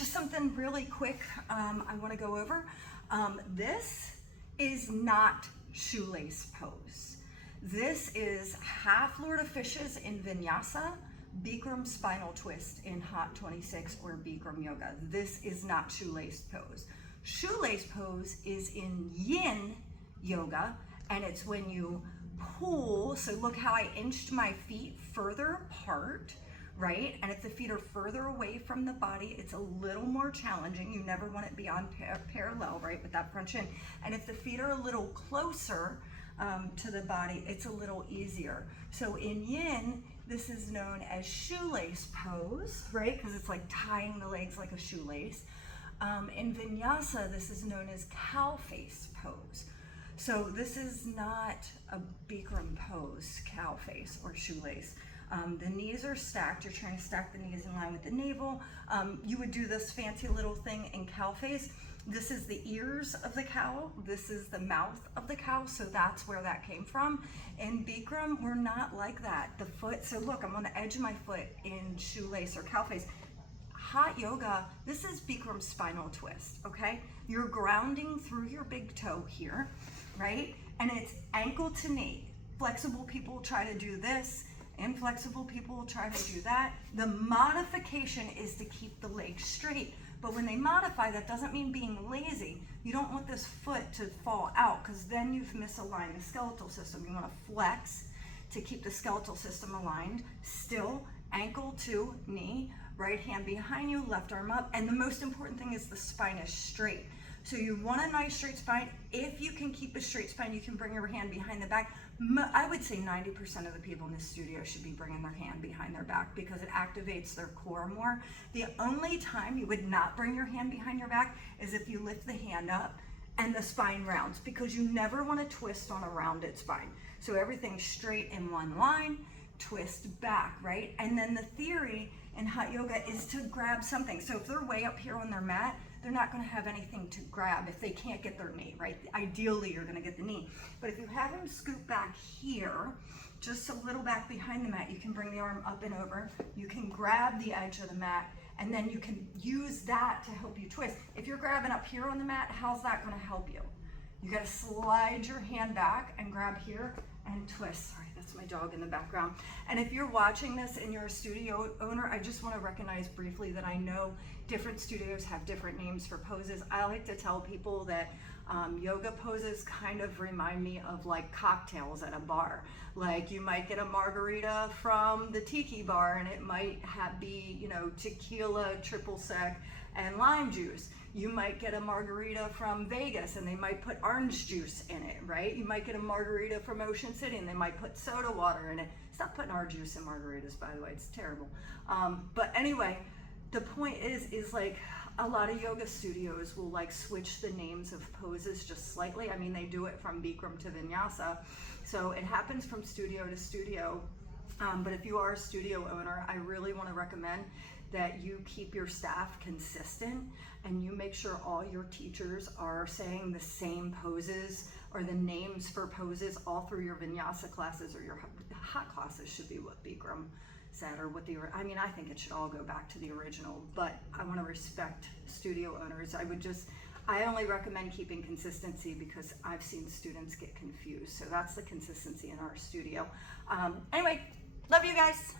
just something really quick I want to go over. This is not shoelace pose. This is half Lord of Fishes in Vinyasa, Bikram spinal twist in Hot 26 or Bikram yoga. This is not shoelace pose. Shoelace pose is in yin yoga, and it's when you pull. So look how I inched my feet further apart, right? And if the feet are further away from the body, it's a little more challenging. You never want it beyond parallel, right, with that front shin. And if the feet are a little closer to the body, it's a little easier. So in yin, this is known as shoelace pose, right? Because it's like tying the legs like a shoelace. In Vinyasa, this is known as cow face pose. So this is not a Bikram pose, cow face or shoelace. The knees are stacked. You're trying to stack the knees in line with the navel. You would do this fancy little thing in cow face. This is the ears of the cow. This is the mouth of the cow. So that's where that came from. In Bikram, we're not like that. The foot, so look, I'm on the edge of my foot in shoelace or cow face. Hot yoga, this is Bikram spinal twist, okay? You're grounding through your big toe here, right? And it's ankle to knee. Flexible people try to do this. Inflexible people try to do that. The modification is to keep the legs straight. But when they modify, that doesn't mean being lazy. You don't want this foot to fall out because then you've misaligned the skeletal system. You want to flex to keep the skeletal system aligned. Still, ankle to knee, right hand behind you, left arm up. And the most important thing is the spine is straight. So you want a nice straight spine. If you can keep a straight spine, you can bring your hand behind the back. I would say 90% of the people in this studio should be bringing their hand behind their back because it activates their core more. The only time you would not bring your hand behind your back is if you lift the hand up and the spine rounds, because you never want to twist on a rounded spine. So everything's straight in one line, twist back, right? And then the theory in hot yoga is to grab something. So if they're way up here on their mat, they're not going to have anything to grab if they can't get their knee, right? Ideally, you're going to get the knee. But if you have them scoot back here, just a little back behind the mat, you can bring the arm up and over. You can grab the edge of the mat, and then you can use that to help you twist. If you're grabbing up here on the mat, how's that going to help you? You got to slide your hand back and grab here and twist. Sorry, that's my dog in the background. And if you're watching this and you're a studio owner, I just want to recognize briefly that I know different studios have different names for poses. I like to tell people that yoga poses kind of remind me of like cocktails at a bar. Like you might get a margarita from the tiki bar and it might be, you know, tequila, triple sec, and lime juice. You might get a margarita from Vegas and they might put orange juice in it, right? You might get a margarita from Ocean City and they might put soda water in it. Stop putting orange juice in margaritas, by the way, it's terrible. But anyway, the point is like a lot of yoga studios will like switch the names of poses just slightly. I mean, they do it from Bikram to Vinyasa. So it happens from studio to studio. But if you are a studio owner, I really want to recommend that you keep your staff consistent and you make sure all your teachers are saying the same poses or the names for poses all through your Vinyasa classes, or your hot classes should be what Bikram said, or what I mean, I think it should all go back to the original, but I want to respect studio owners. I only recommend keeping consistency because I've seen students get confused. So that's the consistency in our studio. Anyway, love you guys.